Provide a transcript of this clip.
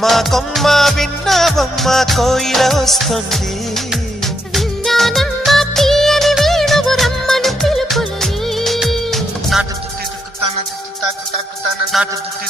కొమ్మ కొమ్మ విన్నావమ్మ కోయిల వస్తుంది విన్నానమ్మ తీయని వేణువు రమ్మను పిలుపులని నాటు దుత్తి దుక్కుతాన దుత్తి తాకు తాకుతాన నాటు దుత్తి